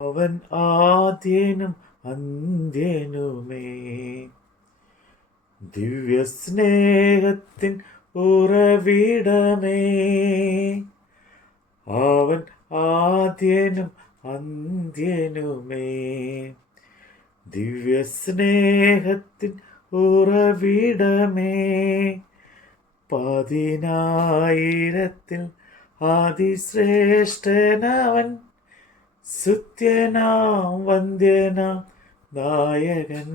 അവൻ ആദ്യനും അന്ത്യനുമേ, ദിവ്യസ്നേഹത്തിൻ ഉറവിടമേ. അവൻ ആദ്യനും അന്ത്യനുമേ, ദിവ്യസ്നേഹത്തിൻ ഉറവിടമേ. 10,000-ൽ അതിശ്രേഷ്ഠനവൻ, സ്തുത്യനാം വന്ദ്യനാം നായകൻ.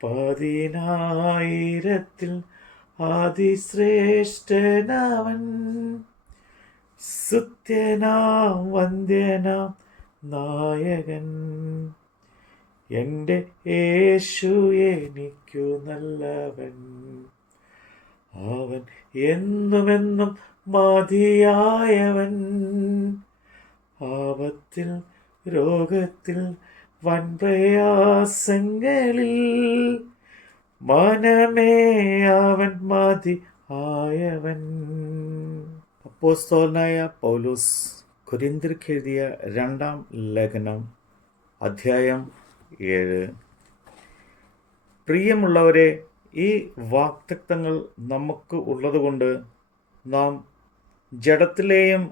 10,000-ൽ അതിശ്രേഷ്ഠനവൻ, സ്തുത്യനാം വന്ദ്യനാം നായകൻ. എൻ്റെ യേശു എനിക്കു നല്ലവൻ, അവൻ എന്നുമെന്നും മതിയായവൻ. ആപത്തിൽ രോഗത്തിൽ വൻപ്രയാസങ്ങളിൽ മനമേ അവൻ മതിയായവൻ. അപ്പോസ്തലനായ പൗലോസ് കൊരിന്ത്യർക്ക് എഴുതിയ 2-ാം ലേഖനം, അധ്യായം 7. പ്രിയമുള്ളവരെ, ഈ വാഗ്ദത്തങ്ങൾ നമുക്ക് ഉള്ളതുകൊണ്ട് നാം ജഡത്തിലെയും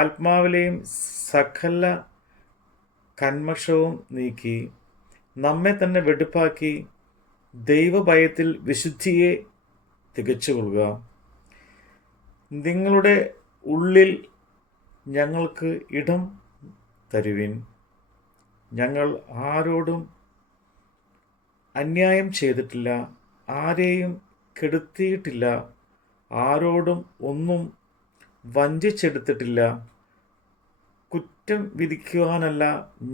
ആത്മാവിലെയും സകല കന്മഷവും നീക്കി നമ്മെ തന്നെ വെടിപ്പാക്കി ദൈവഭയത്തിൽ വിശുദ്ധിയെ തികച്ചുകൊള്ളുക. നിങ്ങളുടെ ഉള്ളിൽ ഞങ്ങൾക്ക് ഇടം തരുവിൻ. ഞങ്ങൾ ആരോടും അന്യായം ചെയ്തിട്ടില്ല, ആരെയും കെടുത്തിയിട്ടില്ല, ആരോടും ഒന്നും വഞ്ചിച്ചെടുത്തിട്ടില്ല. കുറ്റം വിധിക്കുവാനല്ല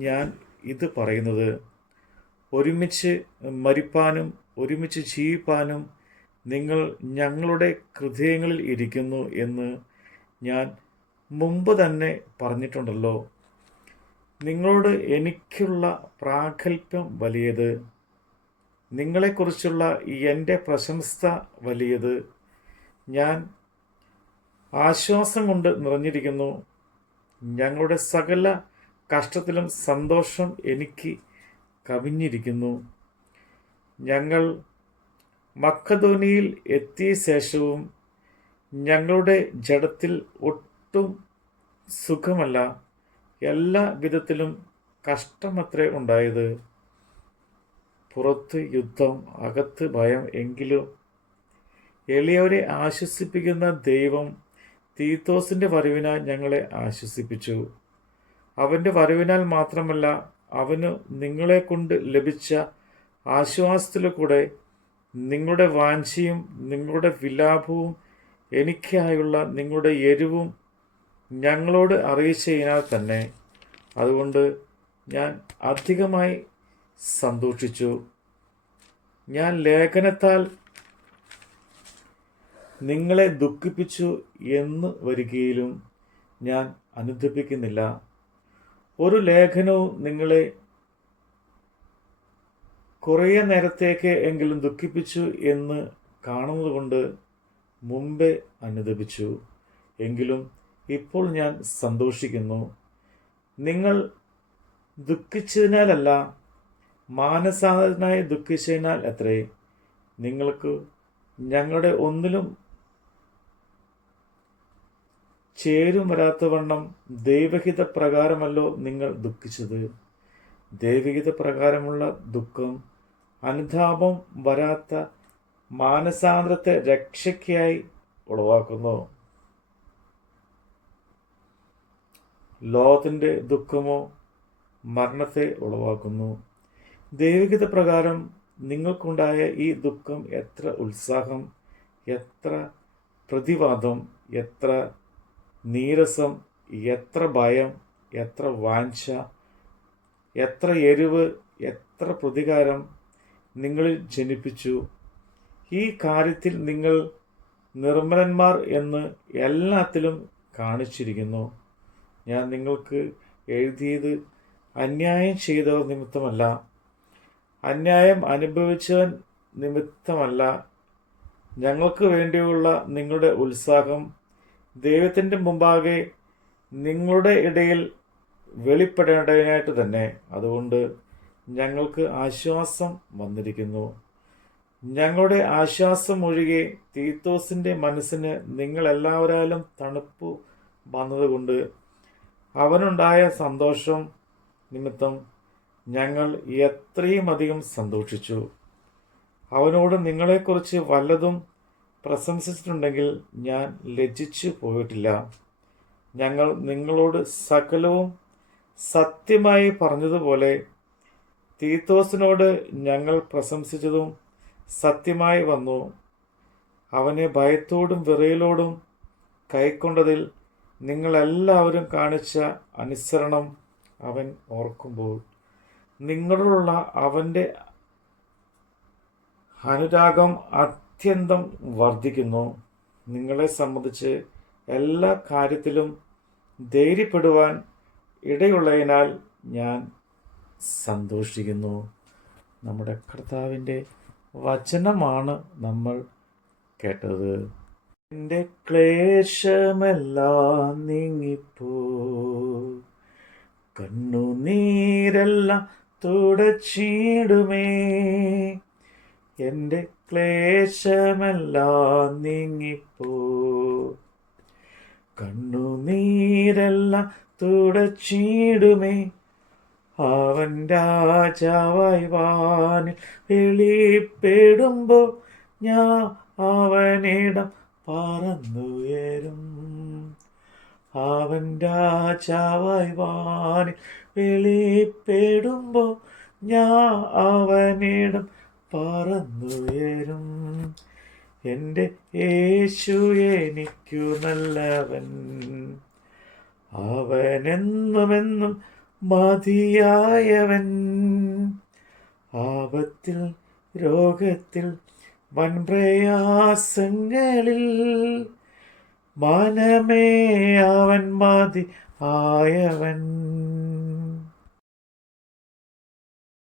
ഞാൻ ഇത് പറയുന്നത്. ഒരുമിച്ച് മരിപ്പാനും ഒരുമിച്ച് ജീവിപ്പാനും നിങ്ങൾ ഞങ്ങളുടെ ഹൃദയങ്ങളിൽ ഇരിക്കുന്നു എന്ന് ഞാൻ മുമ്പ് തന്നെ പറഞ്ഞിട്ടുണ്ടല്ലോ. നിങ്ങളോട് എനിക്കുള്ള പ്രാഗൽഭ്യം വലിയത്, നിങ്ങളെക്കുറിച്ചുള്ള എൻ്റെ പ്രശംസ വലിയത്. ഞാൻ ആശ്വാസം കൊണ്ട് നിറഞ്ഞിരിക്കുന്നു. ഞങ്ങളുടെ സകല കഷ്ടത്തിലും സന്തോഷം എനിക്ക് കവിഞ്ഞിരിക്കുന്നു. ഞങ്ങൾ മക്കദോനിയിൽ എത്തിയ ശേഷവും ഞങ്ങളുടെ ജഡത്തിൽ ഒട്ടും സുഖമല്ല, എല്ലാ വിധത്തിലും കഷ്ടമത്രേ ഉണ്ടായത്. പുറത്ത് യുദ്ധം, അകത്ത് ഭയം. എങ്കിലും എളിയവരെ ആശ്വസിപ്പിക്കുന്ന ദൈവം തീത്തോസിൻ്റെ വരവിനാൽ ഞങ്ങളെ ആശ്വസിപ്പിച്ചു. അവൻ്റെ വരവിനാൽ മാത്രമല്ല, അവന് നിങ്ങളെ കൊണ്ട് ലഭിച്ച ആശ്വാസത്തിലു കൂടെ നിങ്ങളുടെ വാഞ്ചയും നിങ്ങളുടെ വിലാപവും എനിക്കായുള്ള നിങ്ങളുടെ എരിവും ഞങ്ങളോട് അറിയിച്ചതിനാൽ തന്നെ. അതുകൊണ്ട് ഞാൻ അധികമായി സന്തോഷിച്ചു. ഞാൻ ലേഖനത്താൽ നിങ്ങളെ ദുഃഖിപ്പിച്ചു എന്ന് വരികയിലും ഞാൻ അനുദപിക്കുന്നില്ല. ഒരു ലേഖനവും നിങ്ങളെ കുറേ നേരത്തേക്ക് എങ്കിലും ദുഃഖിപ്പിച്ചു എന്ന് കാണുന്നതുകൊണ്ട് മുമ്പേ അനുദപിച്ചു. എങ്കിലും ഇപ്പോൾ ഞാൻ സന്തോഷിക്കുന്നു. നിങ്ങൾ ദുഃഖിച്ചതിനാലല്ല, മാനസാന്തരനായി ദുഃഖിച്ചതിനാൽ അത്രേ. നിങ്ങൾക്ക് ഞങ്ങളുടെ ഒന്നിലും ചേരും വരാത്തവണ്ണം ദൈവഹിത പ്രകാരമല്ലോ നിങ്ങൾ ദുഃഖിച്ചത്. ദൈവഹിത പ്രകാരമുള്ള ദുഃഖം അനുതാപം വരാത്ത മാനസാന്തരത്തെ രക്ഷയ്ക്കായി ഉളവാക്കുന്നു. ലോകത്തിൻ്റെ ദുഃഖമോ മരണത്തെ ഉളവാക്കുന്നു. ദൈവഹിത പ്രകാരം നിങ്ങൾക്കുണ്ടായ ഈ ദുഃഖം എത്ര ഉത്സാഹം, എത്ര പ്രതിവാദം, എത്ര നീരസം, എത്ര ഭയം, എത്ര വാഞ്ച, എത്ര എരിവ്, എത്ര പ്രതികാരം നിങ്ങളിൽ ജനിപ്പിച്ചു. ഈ കാര്യത്തിൽ നിങ്ങൾ നിർമ്മലന്മാർ എന്ന് എല്ലാത്തിലും കാണിച്ചിരിക്കുന്നു. ഞാൻ നിങ്ങൾക്ക് എഴുതിയത് അന്യായം ചെയ്തവർ നിമിത്തമല്ല, അന്യായം അനുഭവിച്ചവൻ നിമിത്തമല്ല. ഞങ്ങൾക്ക് വേണ്ടിയുള്ള നിങ്ങളുടെ ഉത്സാഹം ദൈവത്തിൻ്റെ മുമ്പാകെ നിങ്ങളുടെ ഇടയിൽ വെളിപ്പെടേണ്ടതിനായിട്ട് തന്നെ. അതുകൊണ്ട് ഞങ്ങൾക്ക് ആശ്വാസം വന്നിരിക്കുന്നു. ഞങ്ങളുടെ ആശ്വാസം ഒഴികെ തീത്തോസിൻ്റെ മനസ്സിന് നിങ്ങളെല്ലാവരാലും തണുപ്പ് വന്നതുകൊണ്ട് അവനുണ്ടായ സന്തോഷം നിമിത്തം ഞങ്ങൾ എത്രയും അധികം സന്തോഷിച്ചു. അവനോട് നിങ്ങളെക്കുറിച്ച് വല്ലതും പ്രശംസിച്ചിട്ടുണ്ടെങ്കിൽ ഞാൻ ലജ്ജിച്ചു പോയിട്ടില്ല. ഞങ്ങൾ നിങ്ങളോട് സകലവും സത്യമായി പറഞ്ഞതുപോലെ തീത്തോസിനോട് ഞങ്ങൾ പ്രശംസിച്ചതും സത്യമായി വന്നു. അവനെ ഭയത്തോടും വിറയലോടും കൈക്കൊണ്ടതിൽ നിങ്ങളെല്ലാവരും കാണിച്ച അനുസരണം അവൻ ഓർക്കുമ്പോൾ നിങ്ങളോടുള്ള അവൻ്റെ അനുരാഗം അത്യന്തം വർദ്ധിക്കുന്നു. നിങ്ങളെ സംബന്ധിച്ച് എല്ലാ കാര്യത്തിലും ധൈര്യപ്പെടുവാൻ ഇടയുള്ളതിനാൽ ഞാൻ സന്തോഷിക്കുന്നു. നമ്മുടെ കർത്താവിൻ്റെ വചനമാണ് നമ്മൾ കേട്ടത്. എൻ്റെ ക്ലേശമെല്ലാം നീങ്ങിപ്പോ, കണ്ണുനീരെല്ലാം തുടച്ചിടുമേ. എൻ്റെ ക്ലേശമെല്ലാം നീങ്ങിപ്പോ, കണ്ണുനീരെല്ലാം തുടച്ചിടുമേ. അവൻ രാജാവായി വാനിൽ വെളിപ്പെടുമ്പോൾ ഞാൻ അവനിടം പറന്നുയരും. അവൻ രാജാവായി വാനിൽ വെളിപ്പെടുമ്പോൾ ഞാൻ അവനിടം പറന്നുയരും. എൻ്റെ യേശു എനിക്കു നല്ലവൻ, അവനെന്നുമെന്നും മതിയായവൻ. ആപത്തിൽ രോഗത്തിൽ വൻപ്രയാസങ്ങളിൽ മനമേ അവൻ മതി ആയവൻ.